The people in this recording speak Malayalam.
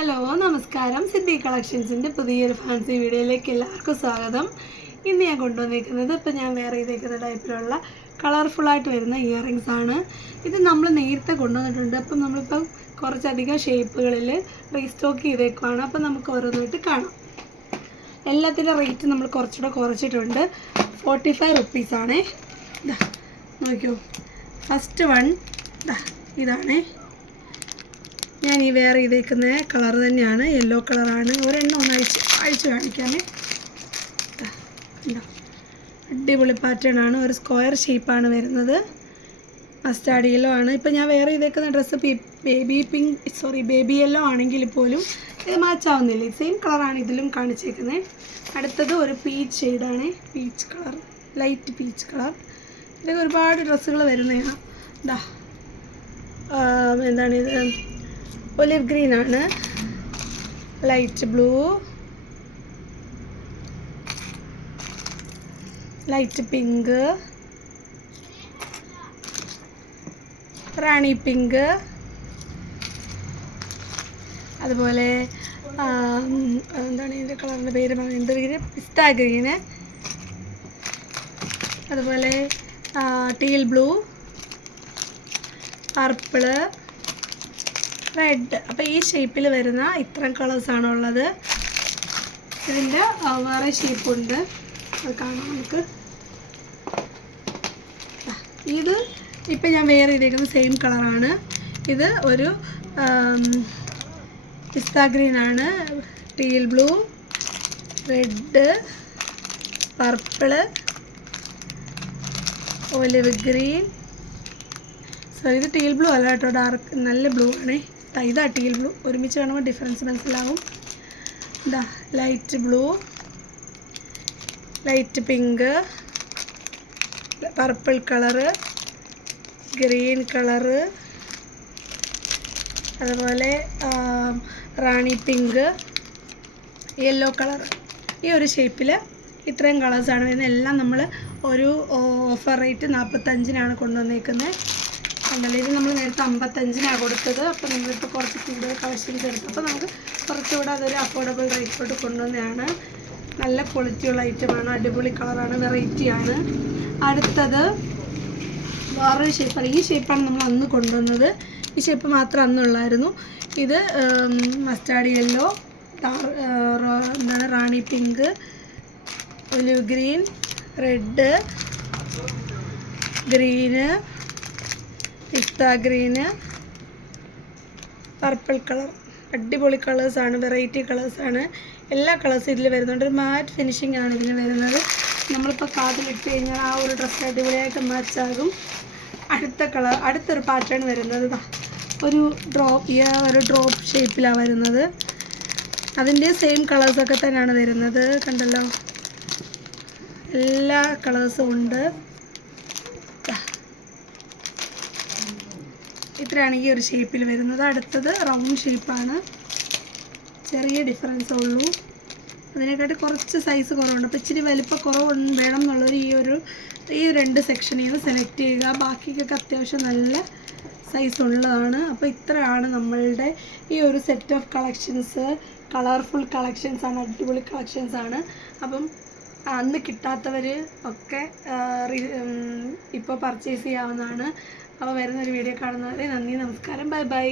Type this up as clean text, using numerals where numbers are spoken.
ഹലോ നമസ്കാരം. സിദ്ധി കളക്ഷൻസിൻ്റെ പുതിയൊരു ഫാൻസി വീഡിയോയിലേക്ക് എല്ലാവർക്കും സ്വാഗതം. ഇന്ന് ഞാൻ കൊണ്ടുവന്നിരിക്കുന്നത് ഇപ്പം ഞാൻ വെയർ ചെയ്തേക്കുന്ന ടൈപ്പിലുള്ള കളർഫുള്ളായിട്ട് വരുന്ന ഇയറിങ്സ് ആണ്. ഇത് നമ്മൾ നേരത്തെ കൊണ്ടുവന്നിട്ടുണ്ട്. അപ്പം നമ്മളിപ്പം കുറച്ചധികം ഷേപ്പുകളിൽ റീസ്റ്റോക്ക് ചെയ്തേക്കുവാണ്. അപ്പം നമുക്ക് ഓരോന്നായിട്ട് കാണാം. എല്ലാത്തിൻ്റെ റേറ്റ് നമ്മൾ കുറച്ചുകൂടെ കുറച്ചിട്ടുണ്ട്. 45 റുപ്പീസാണേ. ഇതാ നോക്കിയോ, ഫസ്റ്റ് വൺ ഇതാണേ. ഞാൻ ഈ വെയർ ചെയ്തേക്കുന്ന കളർ തന്നെയാണ്, യെല്ലോ കളറാണ്. ഒരെണ്ണം അഴിച്ച് കാണിക്കാമേ. അടിപൊളി പാറ്റേൺ ആണ്. ഒരു സ്ക്വയർ ഷേപ്പാണ് വരുന്നത്. മസ്റ്റാർഡ് യെല്ലോ ആണ്. ഇപ്പം ഞാൻ വെയർ ചെയ്തേക്കുന്ന ഡ്രസ്സ് ബേബി യെല്ലോ ആണെങ്കിൽ പോലും ഇത് മാച്ചാവുന്നില്ല. സെയിം കളറാണ് ഇതിലും കാണിച്ചേക്കുന്നത്. അടുത്തത് ഒരു പീച്ച് ഷെയ്ഡാണ്, peach colour, light peach colour. ഇതൊക്കെ ഒരുപാട് ഡ്രസ്സുകൾ വരുന്നതാണ്. എന്താണിത്, ഒലിവ് ഗ്രീൻ ആണ്, ലൈറ്റ് ബ്ലൂ, ലൈറ്റ് പിങ്ക്, റാണി പിങ്ക്, അതുപോലെ എന്താണ് ഇതിൻ്റെ കളറിൻ്റെ പേര് പറയുന്നത്, ഗ്രീൻ, പിസ്ത ഗ്രീന്, അതുപോലെ ടീൽ ബ്ലൂ, പർപ്പിള്, റെഡ്. അപ്പോൾ ഈ ഷേപ്പിൽ വരുന്ന ഇത്രയും കളേഴ്സാണ് ഉള്ളത്. ഇതിൻ്റെ വേറെ ഷേപ്പുണ്ട്, അത് കാണാം നമുക്ക്. ഇത് ഇപ്പം ഞാൻ വെയർ ചെയ്തേക്കുന്ന സെയിം കളറാണ്. ഇത് ഒരു പിസ്ത ഗ്രീനാണ്, teal blue, red, purple, olive green. ഇത് ടീൽ ബ്ലൂ അല്ല കേട്ടോ, ഡാർക്ക് നല്ല ബ്ലൂ ആണേ. ഇതാ ടീൽ ബ്ലൂ. ഒരുമിച്ച് കാണുമ്പോൾ ഡിഫറൻസ് മനസ്സിലാവും. ഇതാ light blue, light pink, purple colour, green colour, അതുപോലെ റാണി പിങ്ക്, യെല്ലോ കളർ. ഈ ഒരു ഷേപ്പിൽ ഇത്രയും കളേഴ്സാണ് വരുന്നത്. എല്ലാം നമ്മൾ ഒരു ഓഫർ റേറ്റ് 45-നാണ് കൊണ്ടുവന്നേക്കുന്നത്. ഉണ്ടല്ലോ, ഇത് നമ്മൾ നേരത്തെ 55-നാണ് കൊടുത്തത്. അപ്പോൾ നമ്മളിപ്പോൾ കുറച്ച് കൂടുതൽ കളക്ഷൻസ് എടുത്തു. അപ്പോൾ നമുക്ക് കുറച്ചുകൂടെ അതൊരു അഫോർഡബിൾ റേറ്റിലോട്ട് കൊണ്ടുവന്നതാണ്. നല്ല ക്വാളിറ്റിയുള്ള ഐറ്റമാണ്, അടിപൊളി കളറാണ്, വെറൈറ്റിയാണ്. അടുത്തത് വേറൊരു ഷേപ്പാണ്. ഈ ഷേപ്പാണ് നമ്മൾ അന്ന് കൊണ്ടുവന്നത്. ഈ ഷേപ്പ് മാത്രം അന്നുള്ളായിരുന്നു. ഇത് മസ്റ്റാർഡ് യെല്ലോ, എന്താണ് റാണി pink, olive green, red, green, പിസ്ത ഗ്രീന്, പർപ്പിൾ കളർ. അടിപൊളി കളേഴ്സാണ്, വെറൈറ്റി കളേഴ്സാണ്. എല്ലാ കളേഴ്സും ഇതിൽ വരുന്നുണ്ട്. ഒരു മാറ്റ് ഫിനിഷിംഗ് ആണ് ഇതിന് വരുന്നത്. നമ്മളിപ്പോൾ കാതിലിട്ട് കഴിഞ്ഞാൽ ആ ഒരു ഡ്രസ്സ് അടിപൊളിയായിട്ട് മാച്ചാകും. അടുത്തൊരു പാറ്റേൺ വരുന്നത് ഒരു ഡ്രോപ്പ് ഷേപ്പിലാണ് വരുന്നത്. അതിൻ്റെ സെയിം കളേഴ്സൊക്കെ തന്നെയാണ് വരുന്നത്. കണ്ടല്ലോ, എല്ലാ കളേഴ്സും ഉണ്ട്. ഇത്രയാണ് ഈ ഒരു ഷേപ്പിൽ വരുന്നത്. അടുത്തത് റൗണ്ട് ഷേപ്പാണ്. ചെറിയ ഡിഫറൻസേ ഉള്ളൂ, അതിനെക്കാട്ടി കുറച്ച് സൈസ് കുറവുണ്ട്. അപ്പോൾ ഇച്ചിരി വലിപ്പക്കുറവ് വേണം എന്നുള്ളവർ ഈ രണ്ട് സെക്ഷനിൽ നിന്ന് സെലക്ട് ചെയ്യുക. ബാക്കിക്കൊക്കെ അത്യാവശ്യം നല്ല സൈസ് ഉള്ളതാണ്. അപ്പോൾ ഇത്രയാണ് നമ്മളുടെ ഈ ഒരു സെറ്റ് ഓഫ് കളക്ഷൻസ്. കളർഫുൾ കളക്ഷൻസാണ്, അടിപൊളി കളക്ഷൻസാണ്. അപ്പം അന്ന് കിട്ടാത്തവർ ഒക്കെ ഇപ്പോൾ പർച്ചേസ് ചെയ്യാവുന്നതാണ്. അപ്പോൾ വരുന്നൊരു വീഡിയോ കാണുന്നവരെ നന്ദി, നമസ്കാരം, ബൈ ബൈ.